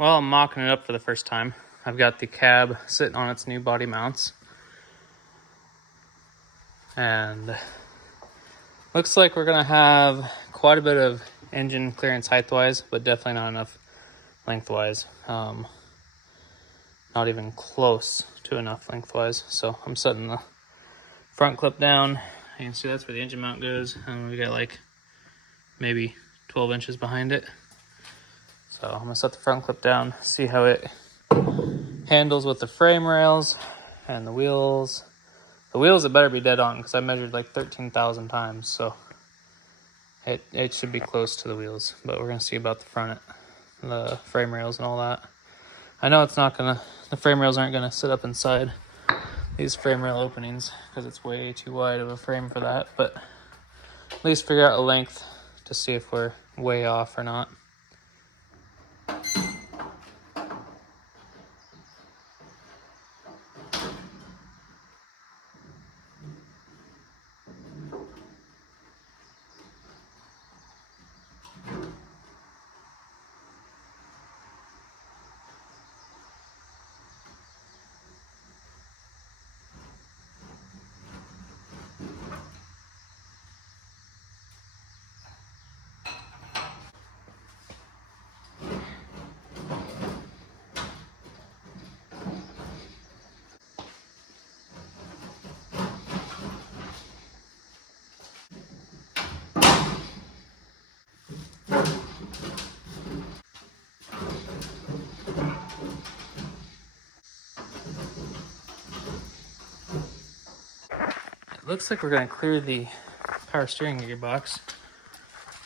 Well, I'm mocking it up for the first time. I've got the cab sitting on its new body mounts. And looks like we're gonna have quite a bit of engine clearance height-wise, but definitely not enough lengthwise. Not even close to enough lengthwise. So I'm setting the front clip down. You can see that's where the engine mount goes. And we got like maybe 12 inches behind it. So I'm gonna set the front clip down, see how it handles with the frame rails and the wheels. The wheels, it better be dead on because I measured like 13,000 times, so it should be close to the wheels. But we're gonna see about the front, the frame rails and all that. I know it's not gonna, the frame rails aren't gonna sit up inside these frame rail openings because it's way too wide of a frame for that, but at least figure out a length to see if we're way off or not. It looks like we're gonna clear the power steering gearbox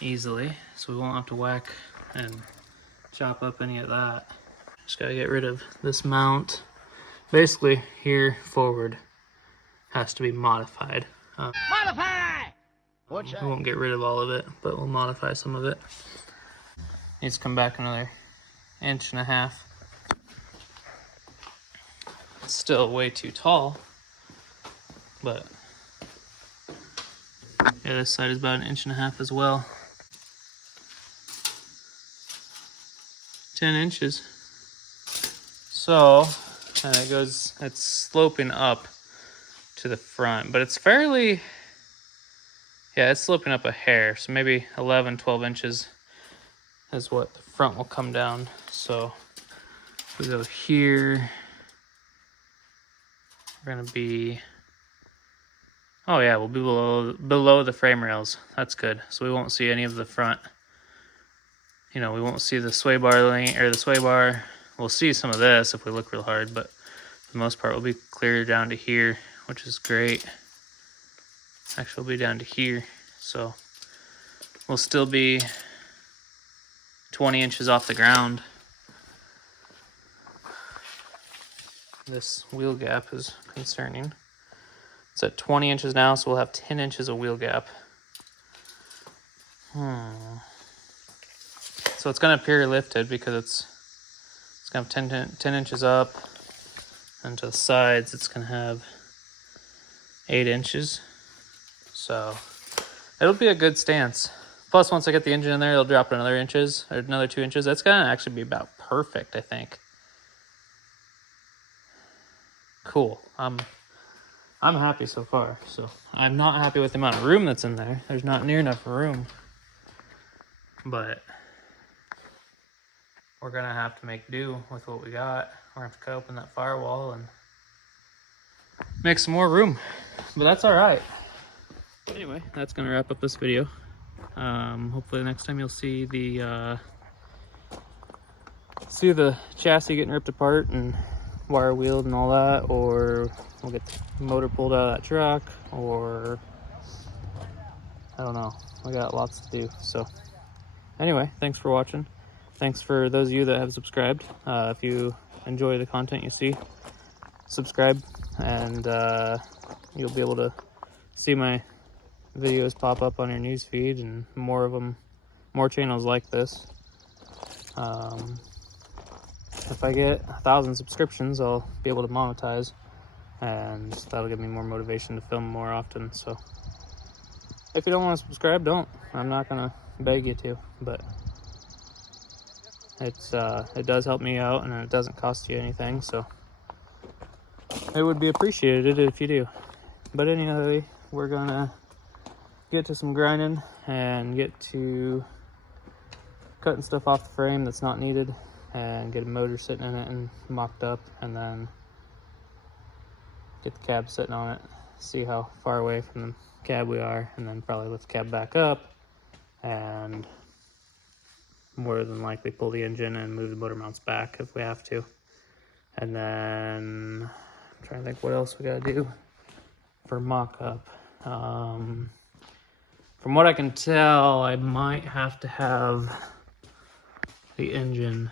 easily, so we won't have to whack and chop up any of that. Just gotta get rid of this mount. Basically, here forward has to be modified. Modify! We won't get rid of all of it, but we'll modify some of it. Needs to come back another 1.5 inches. It's still way too tall, but yeah, this side is about 1.5 inches as well. 10 inches. So, and it goes, it's sloping up to the front, but it's fairly, yeah, it's sloping up a hair. So maybe 11, 12 inches is what the front will come down. So if we go here, we're gonna be, oh yeah, we'll be below the frame rails. That's good. So we won't see any of the front. You know, we won't see the sway bar lane or the sway bar. We'll see some of this if we look real hard, but for the most part, we'll be clear down to here, which is great. Actually, we'll be down to here, so we'll still be 20 inches off the ground. This wheel gap is concerning. It's at 20 inches now, so we'll have 10 inches of wheel gap. So it's gonna appear lifted because it's gonna have 10 inches up, and to the sides it's gonna have 8 inches. So it'll be a good stance. Plus, once I get the engine in there, it'll drop another 2 inches. That's gonna actually be about perfect, I think. Cool. I'm happy so far. So I'm not happy with the amount of room that's in there. There's not near enough room. But we're gonna have to make do with what we got. We're gonna have to cut open that firewall and make some more room. But that's all right. Anyway, that's gonna wrap up this video. Hopefully next time you'll see the chassis getting ripped apart and wire wheeled and all that, or we'll get the motor pulled out of that truck, or I don't know. We got lots to do. So anyway, thanks for watching. Thanks for those of you that have subscribed. If you enjoy the content you see, subscribe, and you'll be able to see my videos pop up on your news feed, and more of them, more channels like this. If I get 1,000 subscriptions, I'll be able to monetize, and that'll give me more motivation to film more often. So if you don't want to subscribe, don't. I'm not gonna beg you to, but it does help me out, and it doesn't cost you anything, so it would be appreciated if you do. But anyway, we're gonna get to some grinding and get to cutting stuff off the frame that's not needed, and get a motor sitting in it and mocked up, and then get the cab sitting on it, see how far away from the cab we are, and then probably lift the cab back up and more than likely pull the engine and move the motor mounts back if we have to. And then I'm trying to think what else we gotta do for mock-up. From what I can tell, I might have to have the engine's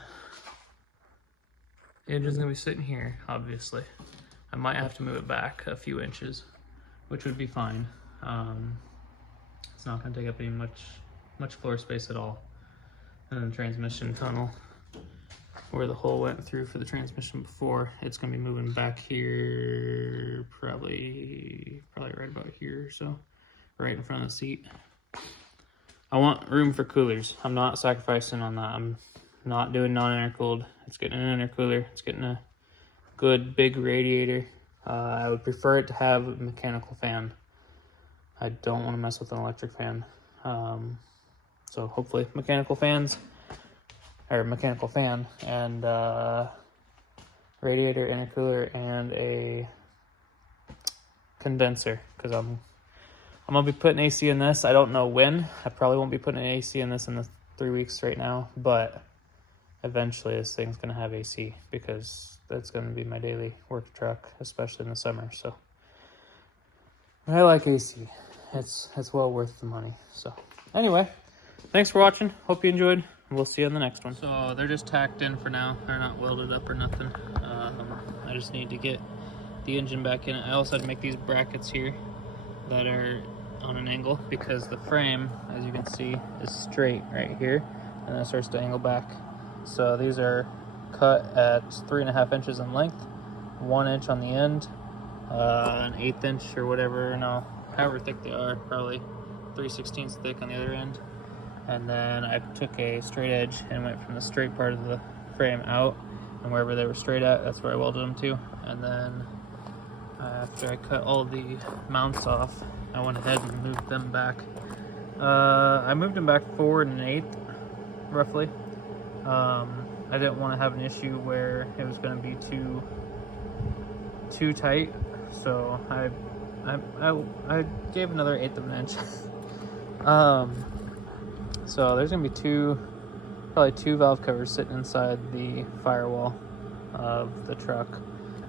gonna be sitting here, obviously. I might have to move it back a few inches, which would be fine. It's not gonna take up any much floor space at all. And then the transmission tunnel, where the hole went through for the transmission before, it's gonna be moving back here, probably right about here or so, right in front of the seat. I want room for coolers. I'm not sacrificing on that. I'm not doing non-intercooled. It's getting an intercooler. It's getting a good big radiator. I would prefer it to have a mechanical fan. I don't want to mess with an electric fan. So hopefully mechanical fans, or mechanical fan, and radiator, intercooler, and a condenser, because I'm gonna be putting AC in this. I don't know when. I probably won't be putting an AC in this in the 3 weeks right now, but eventually this thing's gonna have AC, because that's gonna be my daily work truck, especially in the summer. So I like AC. It's well worth the money. So anyway, thanks for watching. Hope you enjoyed. We'll see you on the next one. So they're just tacked in for now. They're not welded up or nothing. I just need to get the engine back in. I also had to make these brackets here that are on an angle, because the frame, as you can see, is straight right here, and then it starts to angle back. So these are cut at 3.5 inches in length, 1 inch on the end, an 1/8 inch or whatever, no, however thick they are, probably 3/16 thick on the other end. And then I took a straight edge and went from the straight part of the frame out, and wherever they were straight at, that's where I welded them to. And then after I cut all the mounts off, I went ahead and moved them back. I moved them back 4 1/8, roughly. I didn't want to have an issue where it was going to be too tight, so I gave another 1/8 of an inch. So there's gonna be probably two valve covers sitting inside the firewall of the truck,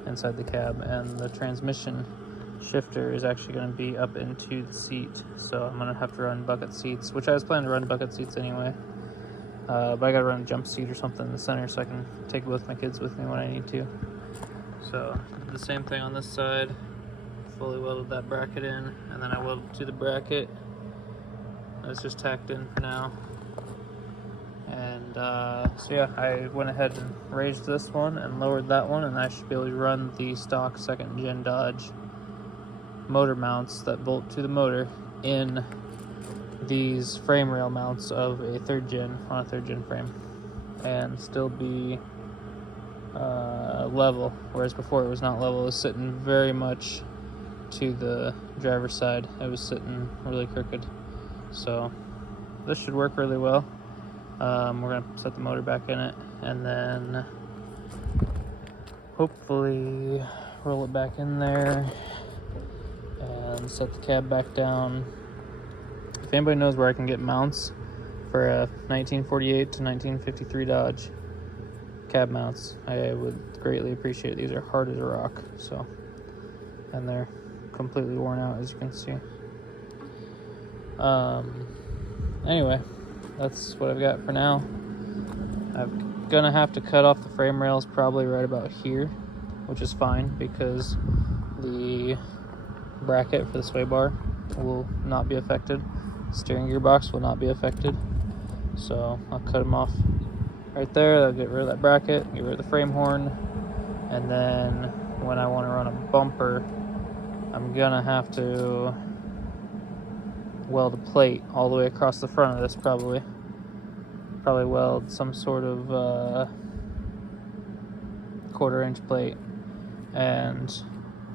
inside the cab, and the transmission shifter is actually going to be up into the seat. So I'm gonna have to run bucket seats, which I was planning to run bucket seats anyway. But I gotta run a jump seat or something in the center so I can take both my kids with me when I need to. So the same thing on this side. Fully welded that bracket in, and then I welded to the bracket. It's just tacked in for now. And so yeah, I went ahead and raised this one and lowered that one, and I should be able to run the stock 2nd gen Dodge motor mounts that bolt to the motor in these frame rail mounts of a 3rd gen on a 3rd gen frame, and still be level, whereas before it was not level. It was sitting very much to the driver's side. It was sitting really crooked. So this should work really well. We're gonna set the motor back in it, and then hopefully roll it back in there and set the cab back down. If anybody knows where I can get mounts for a 1948 to 1953 Dodge cab mounts, I would greatly appreciate it. These are hard as a rock, so, and they're completely worn out, as you can see. Anyway, that's what I've got for now. I'm gonna have to cut off the frame rails probably right about here, which is fine because the bracket for the sway bar will not be affected. Steering gearbox will not be affected. So I'll cut them off right there. That'll get rid of that bracket, get rid of the frame horn, and then when I want to run a bumper, I'm gonna have to weld a plate all the way across the front of this probably, probably weld some sort of 1/4-inch plate and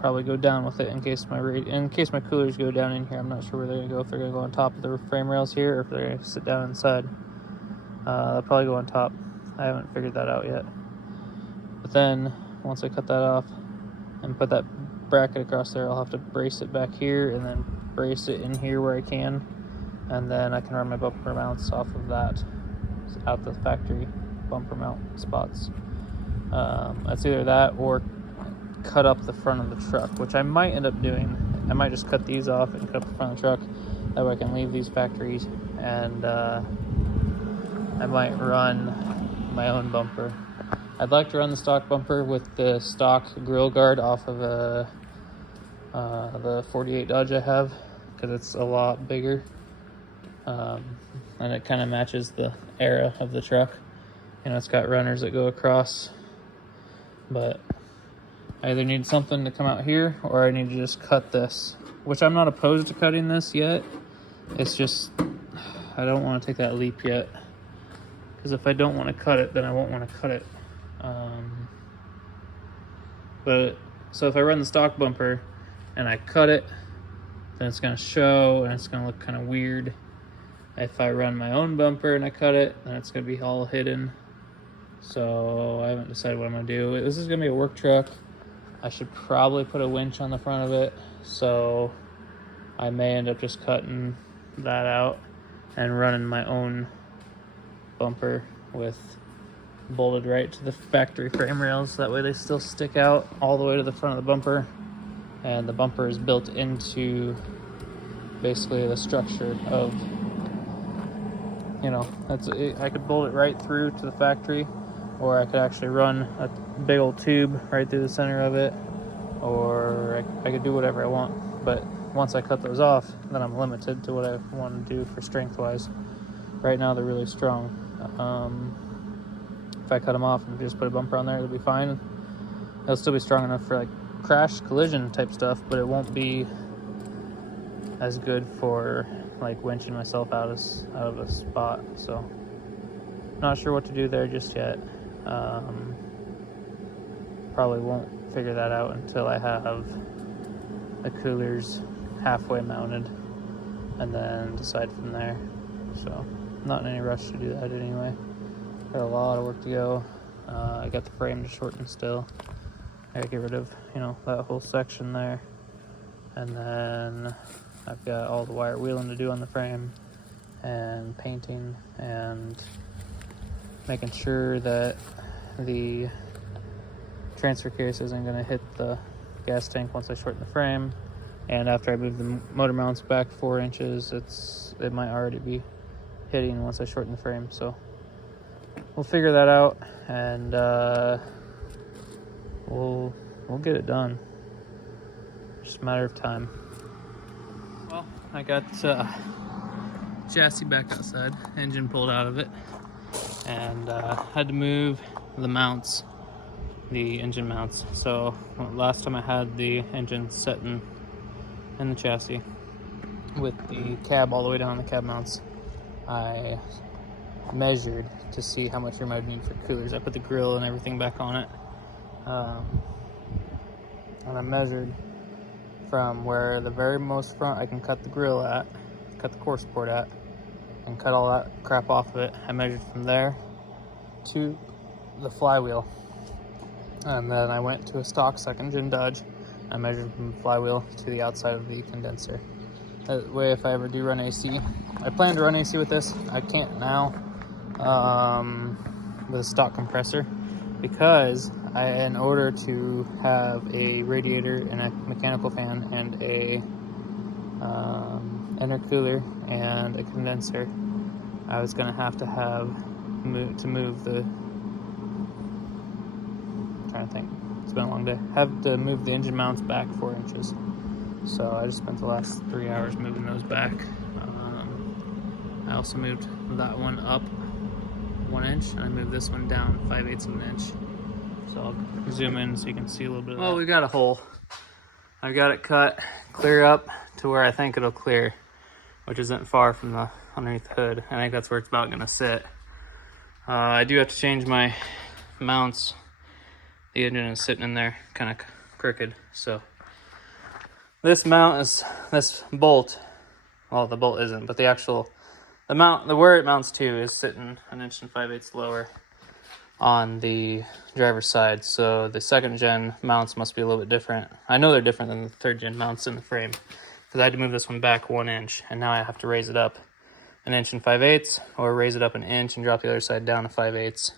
probably go down with it in case my coolers go down in here. I'm not sure where they're gonna go, if they're gonna go on top of the frame rails here or if they're gonna sit down inside. They'll probably go on top. I haven't figured that out yet. But then once I cut that off and put that bracket across there, I'll have to brace it back here and then brace it in here where I can, and then I can run my bumper mounts off of that out the factory bumper mount spots. It's either that or cut up the front of the truck, which I might end up doing. I might just cut these off and cut up the front of the truck. That way I can leave these factories, and I might run my own bumper. I'd like to run the stock bumper with the stock grill guard off of the 48 Dodge I have, because it's a lot bigger, and it kind of matches the era of the truck. You know, it's got runners that go across, but I either need something to come out here or I need to just cut this, which I'm not opposed to cutting this yet. It's just I don't want to take that leap yet, because if I don't want to cut it, then I won't want to cut it. But so if I run the stock bumper and I cut it, then it's going to show and it's going to look kind of weird. If I run my own bumper and I cut it, then it's going to be all hidden. So I haven't decided what I'm going to do. This is going to be a work truck. I should probably put a winch on the front of it, so I may end up just cutting that out and running my own bumper with bolted right to the factory frame rails. That way they still stick out all the way to the front of the bumper, and the bumper is built into basically the structure of, you know, I could bolt it right through to the factory, or I could actually run a big old tube right through the center of it, or I could do whatever I want. But once I cut those off, then I'm limited to what I want to do for strength wise. Right now they're really strong. If I cut them off and just put a bumper on there, it'll be fine. It'll still be strong enough for like crash collision type stuff, but it won't be as good for like winching myself out of a spot. So not sure what to do there just yet. Probably won't figure that out until I have the coolers halfway mounted, and then decide from there. So not in any rush to do that anyway. Got a lot of work to go. I got the frame to shorten still. I gotta get rid of, you know, that whole section there, and then I've got all the wire wheeling to do on the frame, and painting, and making sure that the transfer case isn't going to hit the gas tank once I shorten the frame. And after I move the motor mounts back 4 inches, it might already be hitting once I shorten the frame. So we'll figure that out, and we'll get it done. Just a matter of time. Well, I got chassis back outside, engine pulled out of it, and had to move the mounts, the engine mounts. So last time I had the engine set in the chassis with the cab all the way down the cab mounts, I measured to see how much room I would need for coolers. I put the grill and everything back on it, and I measured from where the very most front I can cut the grill at, cut the core support at, and cut all that crap off of it. I measured from there to the flywheel, and then I went to a stock second gen Dodge. I measured from the flywheel to the outside of the condenser. That way, if I ever do run AC, I plan to run AC with this. I can't now with a stock compressor, because in order to have a radiator and a mechanical fan and a intercooler and a condenser, I was going to have move the, I'm trying to think, it's been a long day, have to move the engine mounts back 4 inches. So I just spent the last 3 hours moving those back. I also moved that one up 1 inch, and I moved this one down 5/8 of an inch. So I'll zoom in so you can see a little bit of that. Well, we got a hole. I've got it cut clear up to where I think it'll clear, which isn't far from the underneath the hood. I think that's where it's about gonna sit. I do have to change my mounts. The engine is sitting in there kind of crooked, so this mount is this bolt. Well, the bolt isn't, but the mount, where it mounts to, is sitting 1 5/8 inches lower on the driver's side. So the second gen mounts must be a little bit different. I know they're different than the third gen mounts in the frame, because I had to move this one back 1 inch, and now I have to raise it up 1 5/8 inches, or raise it up 1 inch and drop the other side down to 5/8.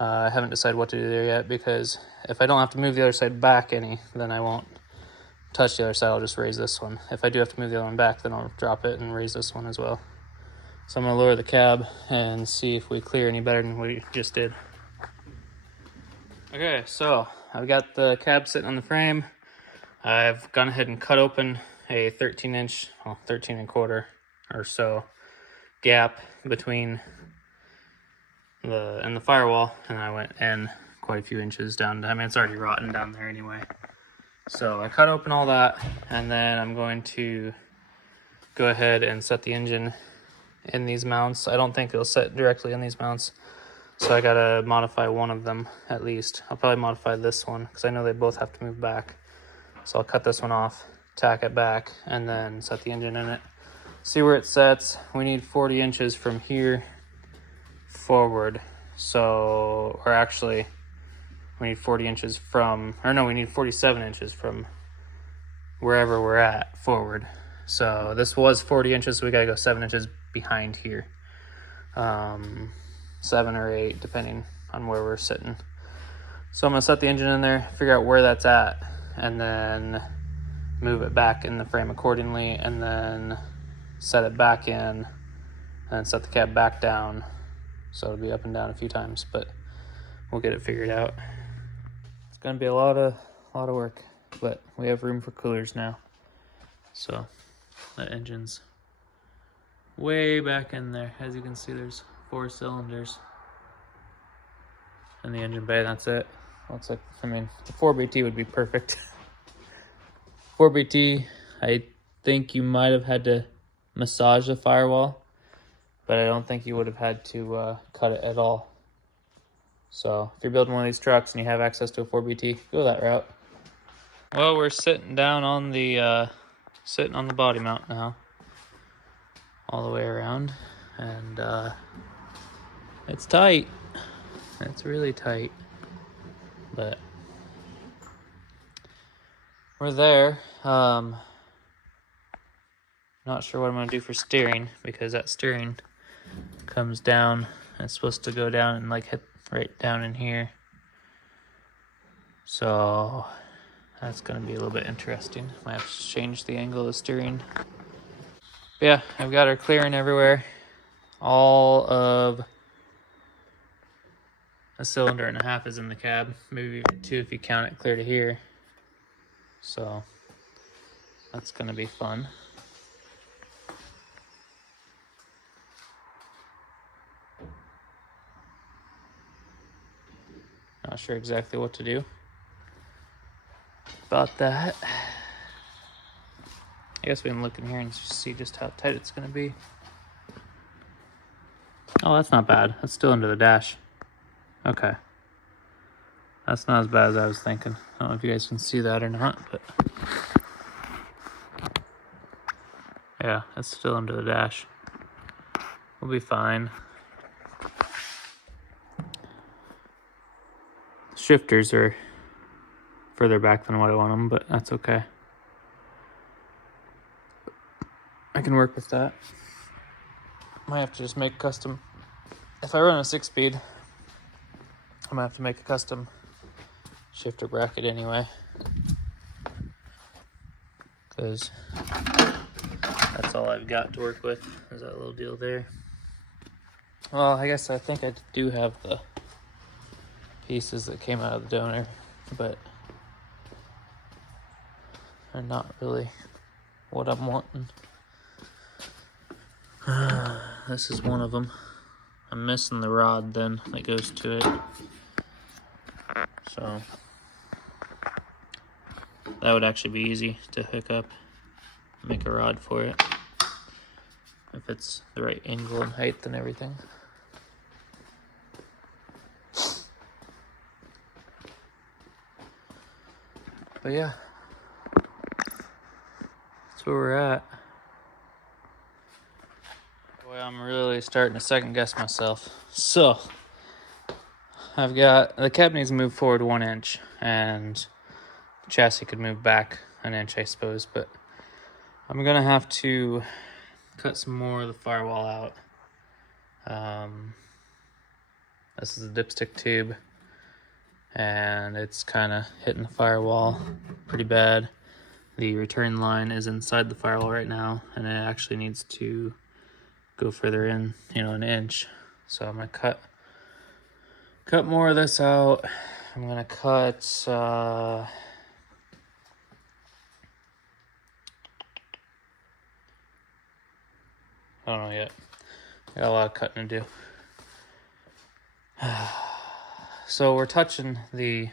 I haven't decided what to do there yet, because if I don't have to move the other side back any, then I won't touch the other side. I'll just raise this one. If I do have to move the other one back, then I'll drop it and raise this one as well. So I'm going to lower the cab and see if we clear any better than we just did. Okay, so I've got the cab sitting on the frame. I've gone ahead and cut open a 13-inch, well, 13 1/4 or so gap between the firewall, and I went in quite a few inches down. I mean, it's already rotten down there anyway. So I cut open all that, and then I'm going to go ahead and set the engine in these mounts. I don't think it'll set directly in these mounts, so I gotta modify one of them at least. I'll probably modify this one because I know they both have to move back. So I'll cut this one off, tack it back, and then set the engine in it. See where it sets. We need 40 inches from here forward. So, or actually, we need 40 inches from, or no, we need 47 inches from wherever we're at forward. So this was 40 inches, so we gotta go 7 inches behind here. 7 or 8, depending on where we're sitting. So I'm gonna set the engine in there, figure out where that's at, and then move it back in the frame accordingly, and then set it back in, and set the cab back down. So it'll be up and down a few times, but we'll get it figured out. It's gonna be a lot of work, but we have room for coolers now. So that engine's way back in there. As you can see, there's 4 cylinders in the engine bay. That's it. Looks like, I mean, the 4BT would be perfect. 4BT, I think you might have had to massage the firewall, but I don't think you would have had to cut it at all. So if you're building one of these trucks and you have access to a 4BT, go that route. Well, we're sitting down on the body mount now, all the way around, and it's tight. It's really tight, but we're there. Not sure what I'm gonna do for steering, because that steering comes down. It's supposed to go down and like hit right down in here. So that's gonna be a little bit interesting. Might have to change the angle of the steering. But yeah, I've got her clearing everywhere. All of a cylinder and a half is in the cab, maybe even 2 if you count it clear to here. So that's gonna be fun. Not sure exactly what to do about that. I guess we can look in here and see just how tight it's gonna be. Oh, that's not bad. That's still under the dash. Okay. That's not as bad as I was thinking. I don't know if you guys can see that or not, but yeah, it's still under the dash. We'll be fine. Shifters are further back than what I want them, but that's okay. I can work with that. Might have to just make custom. If I run a 6-speed, I'm gonna have to make a custom shifter bracket anyway, because that's all I've got to work with, is that little deal there. Well, I guess I think I do have the pieces that came out of the donor, but they're not really what I'm wanting. This is one of them. I'm missing the rod then that goes to it, so that would actually be easy to hook up, make a rod for it if it's the right angle and height and everything. But yeah, that's where we're at. Boy, I'm really starting to second guess myself. So, I've got, the cab needs to move forward 1 inch, and the chassis could move back an inch, I suppose, but I'm gonna have to cut some more of the firewall out. This is a dipstick tube, and it's kind of hitting the firewall pretty bad. The return line is inside the firewall right now, and it actually needs to go further in, an inch. So I'm gonna cut more of this out. I'm gonna cut I don't know yet. I got a lot of cutting to do. So we're touching the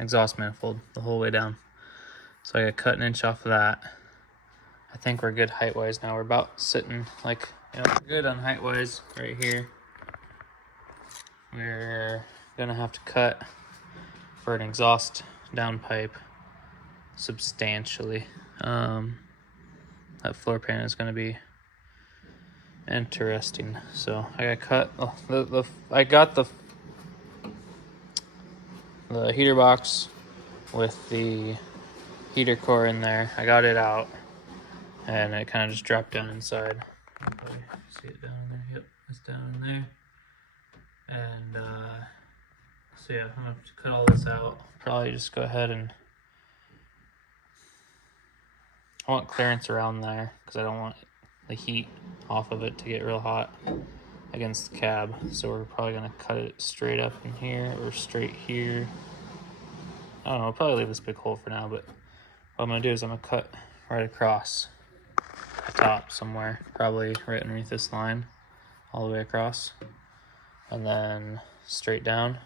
exhaust manifold the whole way down. So I got cut 1 inch off of that. I think we're good height wise now. We're about sitting like, good on height wise right here. We're gonna have to cut for an exhaust downpipe substantially. That floor pan is gonna be interesting. So I got cut. I got the heater box with the heater core in there. I got it out, and it kind of just dropped down inside. See it down in there? Yep, it's down in there. And so yeah, I'm gonna have to cut all this out. Probably just go ahead and I want clearance around there because I don't want the heat off of it to get real hot against the cab. So we're probably gonna cut it straight up in here or straight here. I don't know, I'll probably leave this big hole for now, but what I'm gonna do is I'm gonna cut right across the top somewhere, probably right underneath this line, all the way across, and then straight down,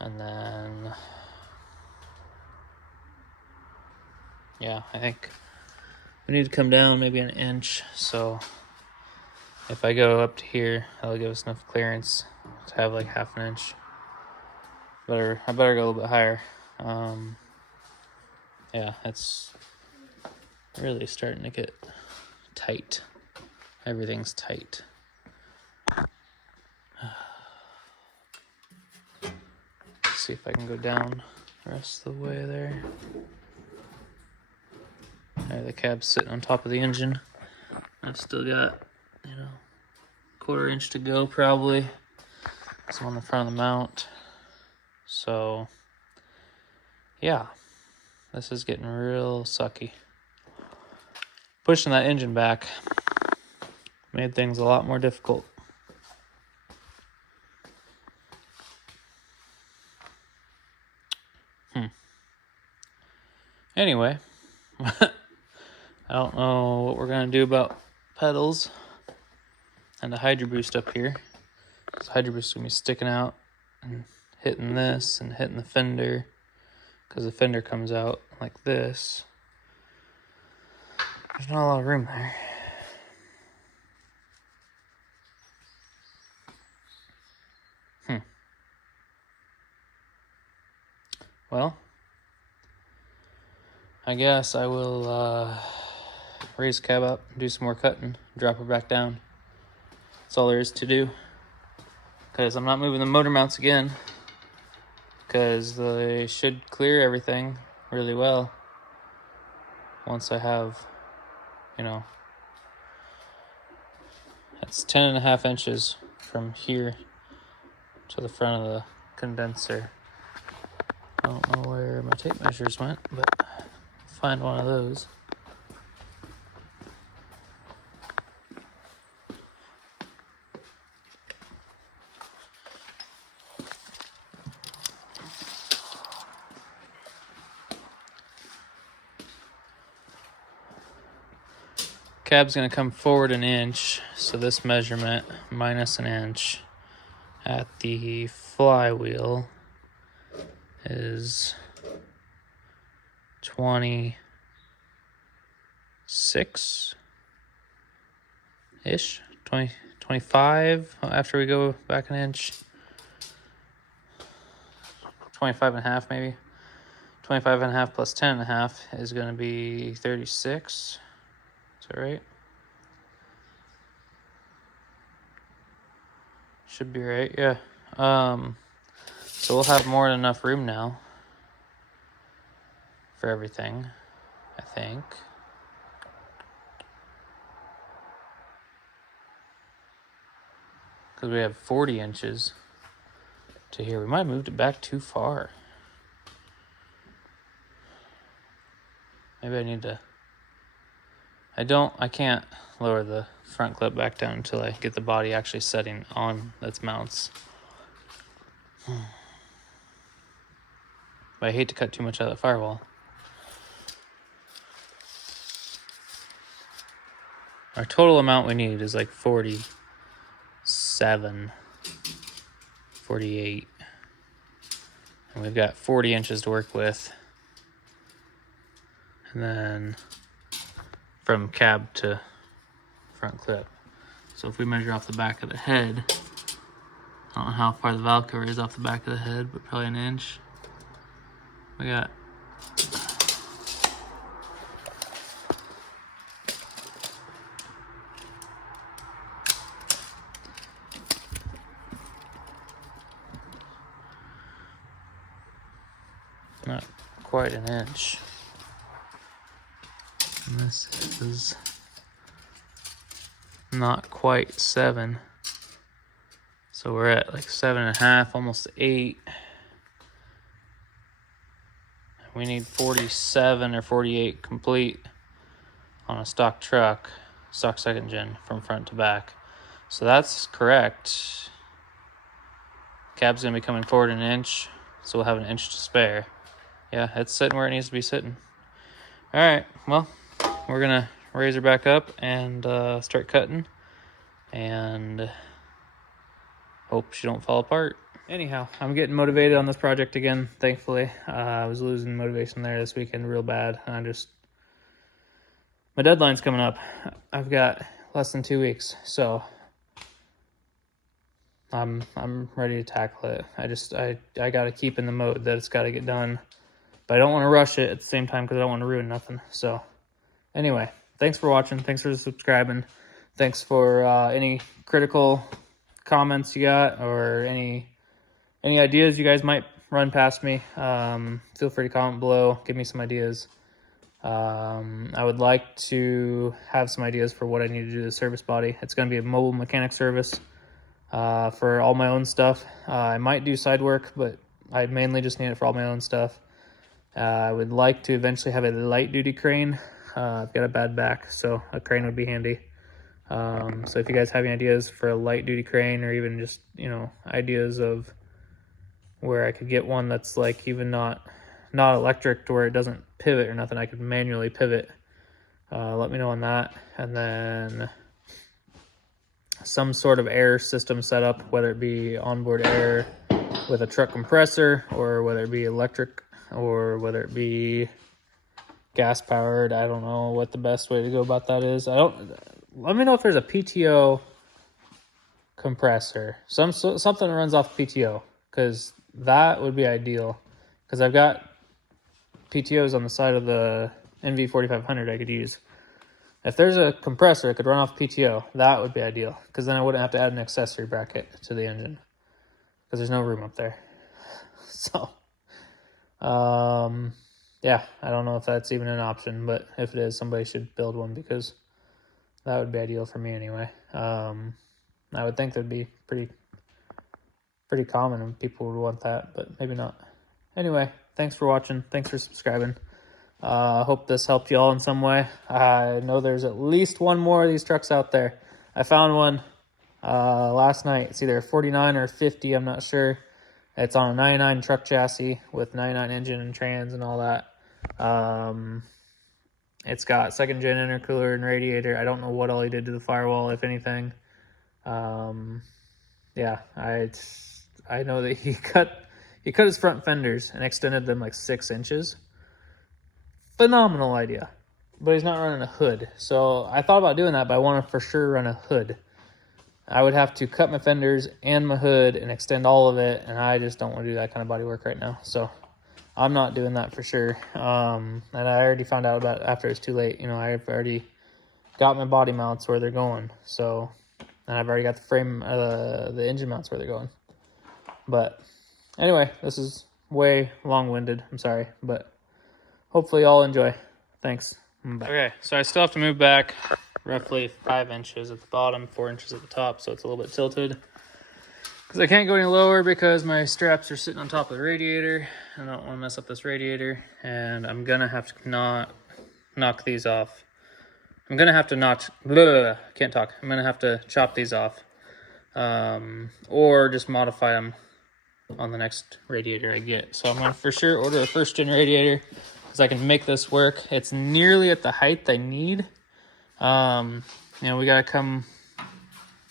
and then yeah, I think we need to come down maybe an inch. So if I go up to here, that'll give us enough clearance to have like half an inch. I better go a little bit higher. Yeah, it's really starting to get tight. Everything's tight. See if I can go down the rest of the way there. There, the cab's sitting on top of the engine. I've still got, 1/4 inch to go probably. Some on the front of the mount. So, yeah, this is getting real sucky. Pushing that engine back made things a lot more difficult. Anyway, I don't know what we're going to do about pedals and the Hydro Boost up here. The Hydro Boost is going to be sticking out and hitting this and hitting the fender, because the fender comes out like this. There's not a lot of room there. Well, I guess I will raise the cab up, do some more cutting, drop her back down. That's all there is to do. Because I'm not moving the motor mounts again, because they should clear everything really well once I have, it's 10.5 inches from here to the front of the condenser. I don't know where my tape measures went, but I'll find one of those. Cab's going to come forward an inch, so this measurement minus an inch at the flywheel is 26-ish, 25 after we go back an inch. 25 and a half maybe. 25 and a half plus 10 and a half is going to be 36. Is that right? Should be right, yeah. So we'll have more than enough room now for everything, I think. Because we have 40 inches to here. We might have moved it back too far. Maybe I need to... I can't lower the front clip back down until I get the body actually setting on its mounts. But I hate to cut too much out of the firewall. Our total amount we need is like 47, 48. And we've got 40 inches to work with. And then from cab to front clip. So if we measure off the back of the head, I don't know how far the valve cover is off the back of the head, but probably an inch. We got not quite an inch. And this is not quite 7. So we're at like 7.5, almost 8. We need 47 or 48 complete on a stock truck, stock second gen from front to back. So that's correct. Cab's gonna be coming forward an inch, so we'll have an inch to spare. Yeah, it's sitting where it needs to be sitting. All right, well, we're gonna raise her back up and start cutting and hope she don't fall apart. Anyhow, I'm getting motivated on this project again, thankfully. I was losing motivation there this weekend real bad. My deadline's coming up. I've got less than 2 weeks, so I'm ready to tackle it. I got to keep in the mode that it's got to get done, but I don't want to rush it at the same time because I don't want to ruin nothing. So anyway, thanks for watching. Thanks for subscribing. Thanks for any critical comments you got or any ideas you guys might run past me. Feel free to comment below. Give me some ideas. I would like to have some ideas for what I need to do to the service body. It's going to be a mobile mechanic service for all my own stuff. I might do side work, but I mainly just need it for all my own stuff. I would like to eventually have a light-duty crane. I've got a bad back, so a crane would be handy. So if you guys have any ideas for a light-duty crane or even just, ideas of where I could get one that's like even not electric to where it doesn't pivot or nothing, I could manually pivot. Let me know on that. And then some sort of air system setup, whether it be onboard air with a truck compressor or whether it be electric or whether it be gas powered. I don't know what the best way to go about that is. Let me know if there's a PTO compressor, something that runs off PTO, because that would be ideal. Because I've got PTOs on the side of the NV4500 I could use. If there's a compressor that could run off PTO, that would be ideal. Because then I wouldn't have to add an accessory bracket to the engine. Because there's no room up there. So, yeah, I don't know if that's even an option. But if it is, somebody should build one because that would be ideal for me anyway. I would think that'd be pretty common and people would want that, but maybe not. Anyway, thanks for watching. Thanks for subscribing. Hope this helped you all in some way. I know there's at least one more of these trucks out there. I found one last night. It's either a 49 or 50, I'm not sure. It's on a 99 truck chassis with 99 engine and trans and all that. It's got second gen intercooler and radiator. I don't know what all he did to the firewall, if anything. Yeah, I know that he cut his front fenders and extended them like 6 inches. Phenomenal idea. But he's not running a hood. So I thought about doing that, but I want to for sure run a hood. I would have to cut my fenders and my hood and extend all of it, and I just don't want to do that kind of body work right now. So I'm not doing that for sure. And I already found out about it after it's too late. You know, I've already got my body mounts where they're going. So, and I've already got the frame, the engine mounts where they're going. But anyway, this is way long-winded. I'm sorry, but hopefully y'all enjoy. Thanks. Bye. Okay, so I still have to move back roughly 5 inches at the bottom, 4 inches at the top, so it's a little bit tilted. Because I can't go any lower because my straps are sitting on top of the radiator. I don't want to mess up this radiator, and I'm gonna have to knock these off. I'm gonna have to can't talk. I'm gonna have to chop these off, or just modify them on the next radiator I get. So I'm gonna for sure order a first gen radiator because I can make this work. It's nearly at the height I need. You know, we gotta come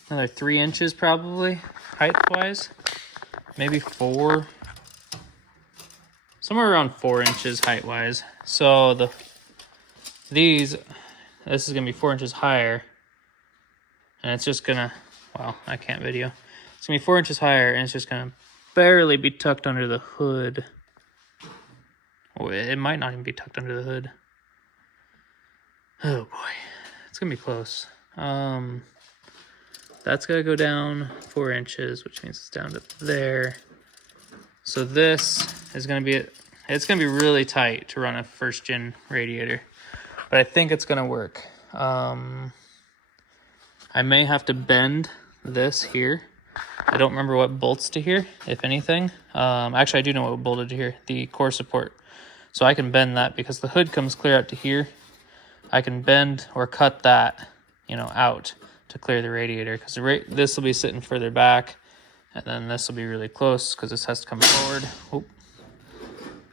another 3 inches probably height wise, maybe 4, somewhere around 4 inches height wise. So this is gonna be 4 inches higher, and it's just gonna, well, I can't video. It's gonna be 4 inches higher, and it's just gonna barely be tucked under the hood. Or it might not even be tucked under the hood. Oh boy, it's gonna be close. That's gotta go down 4 inches, which means it's down to there. So this is gonna be, it's gonna be really tight to run a first gen radiator, but I think it's gonna work. I may have to bend this here. I don't remember what bolts to here, if anything. Actually, I do know what bolted to here, the core support. So I can bend that because the hood comes clear out to here. I can bend or cut that, you know, out to clear the radiator, because this will be sitting further back, and then this will be really close because this has to come forward. Oop,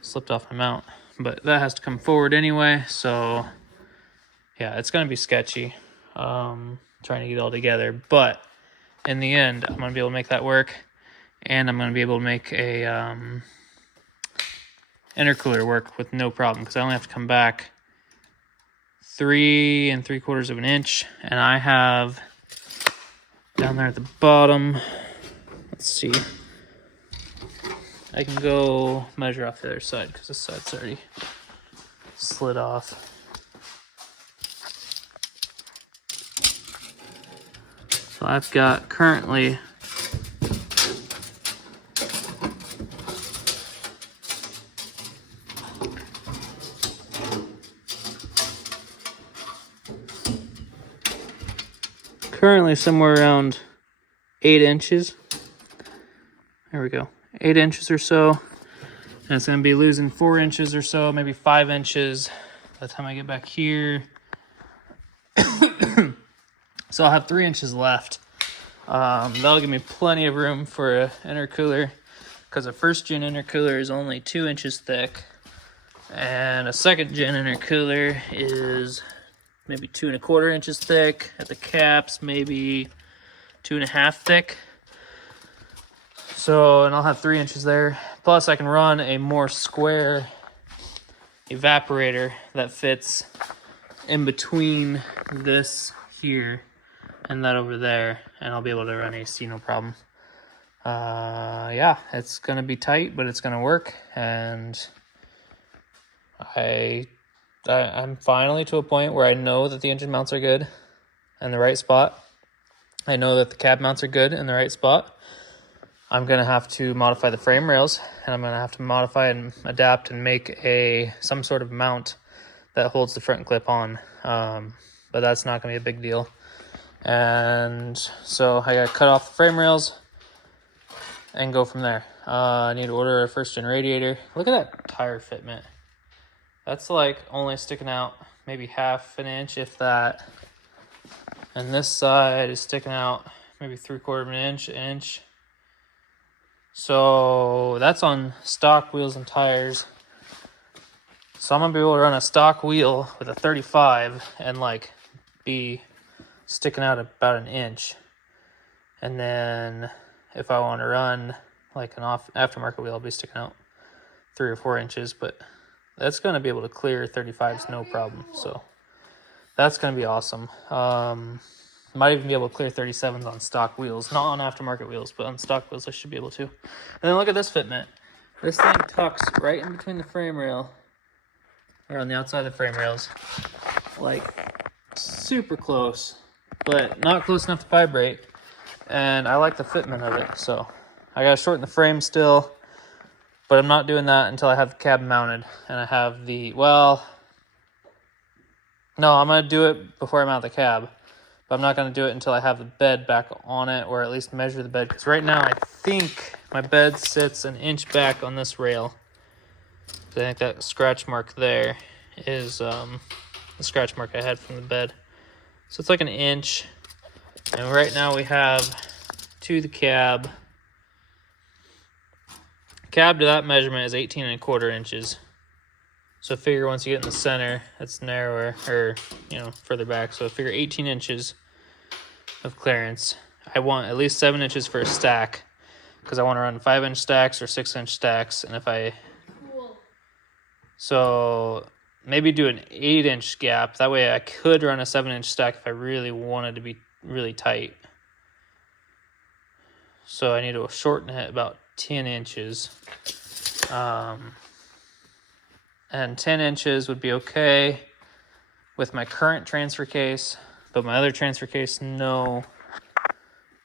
slipped off my mount, but that has to come forward anyway. So yeah, it's gonna be sketchy trying to get it all together, but in the end, I'm gonna be able to make that work, and I'm gonna be able to make a intercooler work with no problem, because I only have to come back 3 3/4 of an inch, and I have down there at the bottom, let's see, I can go measure off the other side because this side's already slid off. So I've got currently somewhere around 8 inches. There we go, 8 inches or so. And it's gonna be losing 4 inches or so, maybe 5 inches by the time I get back here. So I'll have 3 inches left. That'll give me plenty of room for an intercooler, because a first gen intercooler is only 2 inches thick, and a second gen intercooler is maybe 2 1/4 inches thick at the caps, maybe 2 1/2 thick. So, and I'll have 3 inches there. Plus I can run a more square evaporator that fits in between this here and that over there, and I'll be able to run AC no problem. Yeah, it's gonna be tight, but it's gonna work, and I'm finally to a point where I know that the engine mounts are good in the right spot. I know that the cab mounts are good in the right spot. I'm gonna have to modify the frame rails, and I'm gonna have to modify and adapt and make some sort of mount that holds the front clip on. But that's not gonna be a big deal. And so I gotta cut off the frame rails and go from there. I need to order a first gen radiator. Look at that tire fitment. That's like only sticking out maybe 1/2 inch, if that. And this side is sticking out maybe 3/4 inch. So that's on stock wheels and tires. So I'm gonna be able to run a stock wheel with a 35 and like be sticking out about 1 inch. And then if I want to run like an aftermarket wheel, I'll be sticking out 3 or 4 inches, but that's going to be able to clear 35s no problem. So that's going to be awesome. Might even be able to clear 37s on stock wheels. Not on aftermarket wheels, but on stock wheels I should be able to. And then look at this fitment. This thing tucks right in between the frame rail, or on the outside of the frame rails. Like, super close, but not close enough to vibrate. And I like the fitment of it, so I gotta shorten the frame still, but I'm not doing that until I have the cab mounted. And I have the, well, no, I'm gonna do it before I mount the cab. But I'm not going to do it until I have the bed back on it, or at least measure the bed. Because right now, I think my bed sits an inch back on this rail. I think that scratch mark there is the scratch mark I had from the bed. So it's like an inch. And right now we have to the cab. Cab to that measurement is 18¼ inches. So figure once you get in the center, it's narrower, or, further back. So figure 18 inches of clearance. I want at least 7 inches for a stack, because I want to run 5-inch stacks or 6-inch stacks. And if so maybe do an 8-inch gap. That way I could run a 7-inch stack if I really wanted to be really tight. So I need to shorten it about 10 inches. And 10 inches would be okay with my current transfer case, but my other transfer case, no.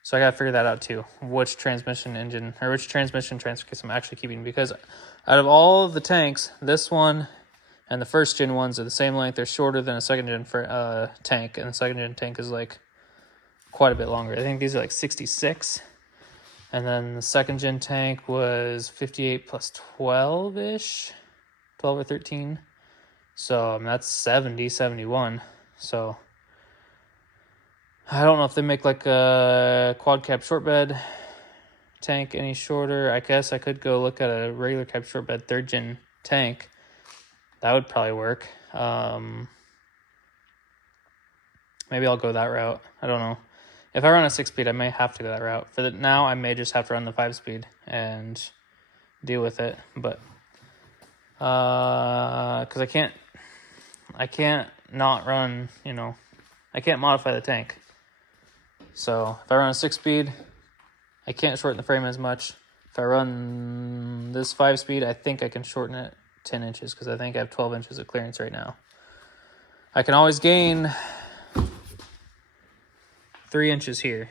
So I gotta figure that out too. Which transmission transfer case I'm actually keeping, because out of all of the tanks, this one and the first gen ones are the same length. They're shorter than a second gen tank, and the second gen tank is like quite a bit longer. I think these are like 66. And then the second gen tank was 58 plus 12-ish. 12 or 13. So that's 70, 71. So I don't know if they make like a quad cab short bed tank any shorter. I guess I could go look at a regular cab short bed 3rd gen tank. That would probably work. Maybe I'll go that route. I don't know. If I run a 6-speed, I may have to go that route. For now, I may just have to run the 5-speed and deal with it. But because I can't not run, I can't modify the tank. So if I run a 6-speed, I can't shorten the frame as much. If I run this 5-speed, I think I can shorten it 10 inches, because I think I have 12 inches of clearance right now. I can always gain 3 inches here.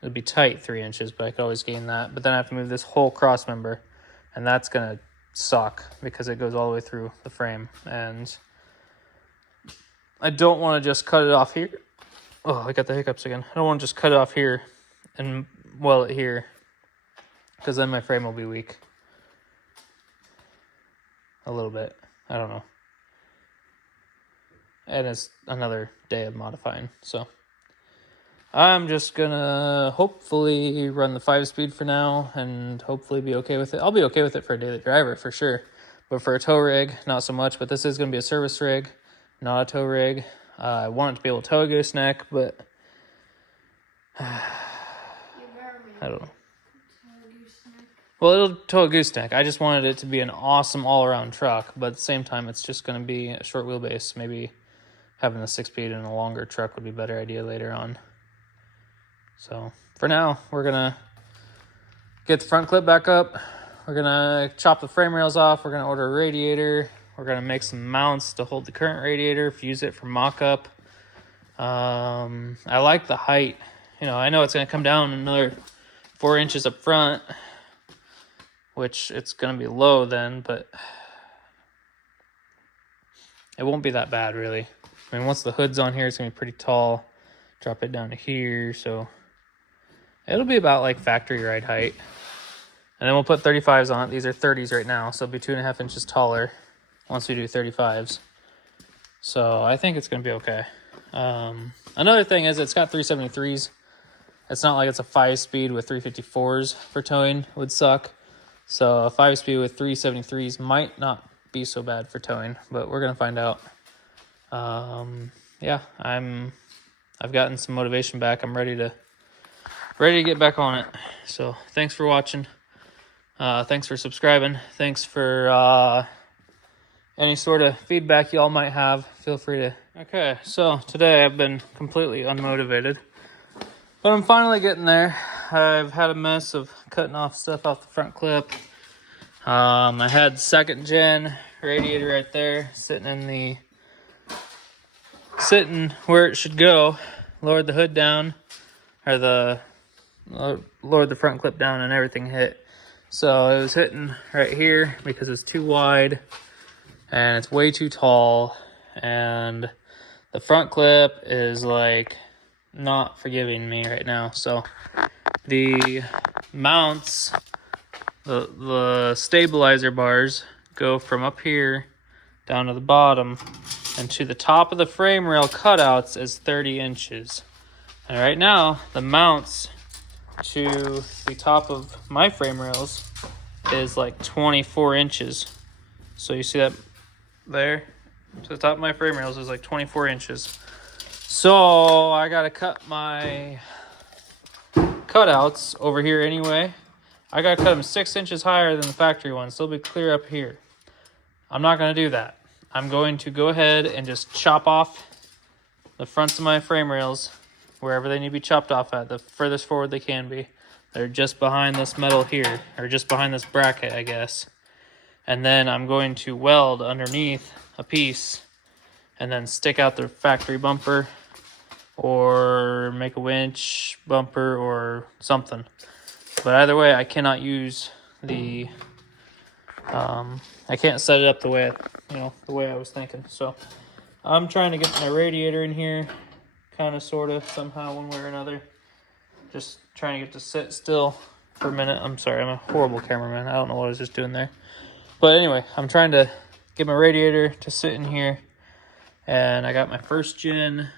It'd be tight 3 inches, but I could always gain that. But then I have to move this whole cross member, and that's gonna suck because it goes all the way through the frame, and I don't want to just cut it off here. Oh, I got the hiccups again. I don't want to just cut it off here and weld it here, because then my frame will be weak a little bit. I don't know. And it's another day of modifying, so I'm just gonna hopefully run the 5-speed for now and hopefully be okay with it. I'll be okay with it for a daily driver for sure, but for a tow rig, not so much. But this is gonna be a service rig, not a tow rig. I want it to be able to tow a gooseneck, but I don't know. Well, it'll tow a gooseneck. I just wanted it to be an awesome all-around truck, but at the same time, it's just gonna be a short wheelbase. Maybe having the 6-speed and a longer truck would be a better idea later on. So for now, we're gonna get the front clip back up. We're gonna chop the frame rails off. We're gonna order a radiator. We're gonna make some mounts to hold the current radiator, fuse it for mock-up. I like the height. I know it's gonna come down another 4 inches up front, which it's gonna be low then, but it won't be that bad really. I mean, once the hood's on here, it's gonna be pretty tall. Drop it down to here, so it'll be about like factory ride height. And then we'll put 35s on it. These are 30s right now, so it'll be 2.5 inches taller once we do 35s. So I think it's going to be okay. Another thing is it's got 373s. It's not like it's a 5-speed with 354s for towing. It would suck. So a 5-speed with 373s might not be so bad for towing, but we're going to find out. Yeah, I've gotten some motivation back. I'm ready to get back on it. So thanks for watching. Thanks for subscribing. Thanks for any sort of feedback y'all might have. Feel free to Okay, so today I've been completely unmotivated, but I'm finally getting there. I've had a mess of cutting off stuff off the front clip. I had second gen radiator right there sitting where it should go. Lowered the hood down, or lowered the front clip down, and everything hit. So it was hitting right here because it's too wide and it's way too tall, and the front clip is like not forgiving me right now. So the mounts, the stabilizer bars go from up here down to the bottom, and to the top of the frame rail cutouts is 30 inches. And right now, the mounts to the top of my frame rails is like 24 inches. So you see that there? To the top of my frame rails is like 24 inches. So I gotta cut my cutouts over here anyway. I gotta cut them 6 inches higher than the factory ones. They'll be clear up here. I'm not gonna do that. I'm going to go ahead and just chop off the fronts of my frame rails wherever they need to be chopped off at, the furthest forward they can be. They're just behind this metal here, or just behind this bracket, I guess. And then I'm going to weld underneath a piece and then stick out the factory bumper or make a winch bumper or something. But either way, I cannot use the I can't set it up the way I was thinking. So I'm trying to get my radiator in here, kind of, sort of, somehow, one way or another. Just trying to get to sit still for a minute. I'm sorry, I'm a horrible cameraman. I don't know what I was just doing there. But anyway, I'm trying to get my radiator to sit in here. And I got my first gen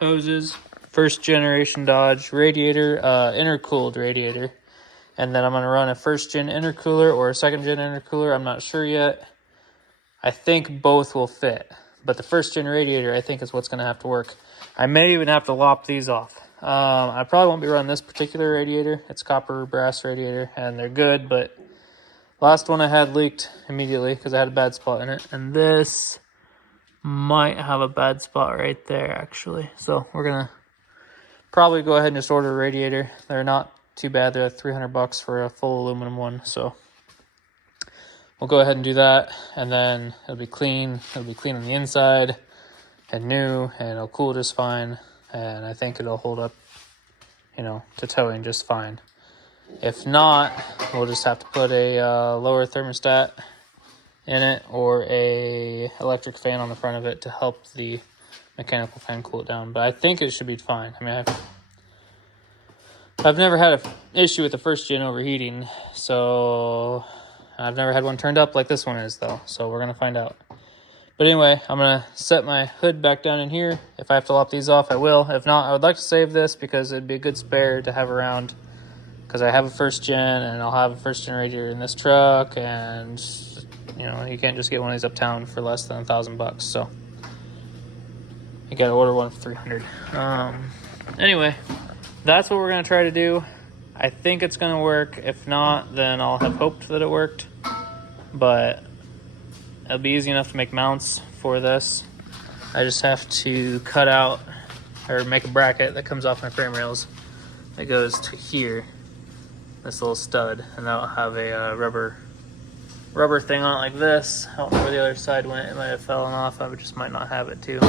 hoses, first generation Dodge radiator, intercooled radiator. And then I'm going to run a first gen intercooler or a second gen intercooler. I'm not sure yet. I think both will fit. But the first gen radiator, I think, is what's going to have to work. I may even have to lop these off. I probably won't be running this particular radiator. It's copper brass radiator, and they're good, but last one I had leaked immediately because I had a bad spot in it. And this might have a bad spot right there, actually. So we're going to probably go ahead and just order a radiator. They're not too bad. They're $300 for a full aluminum one. So we'll go ahead and do that. And then it'll be clean. It'll be clean on the inside and new, and it'll cool just fine. And I think it'll hold up, to towing just fine. If not, we'll just have to put a lower thermostat in it or a electric fan on the front of it to help the mechanical fan cool it down. But I think it should be fine. I mean, I've never had an issue with the first gen overheating, so I've never had one turned up like this one is, though. So we're going to find out. But anyway, I'm going to set my hood back down in here. If I have to lop these off, I will. If not, I would like to save this because it'd be a good spare to have around. Because I have a first gen, and I'll have a first gen radiator in this truck, and you can't just get one of these uptown for less than $1,000. So you got to order one for $300. Anyway, that's what we're going to try to do. I think it's going to work. If not, then I'll have hoped that it worked. But it'll be easy enough to make mounts for this. I just have to cut out or make a bracket that comes off my frame rails that goes to here, this little stud, and that'll have a rubber thing on it like this. I don't know where the other side went. It might have fallen off. I just might not have it too.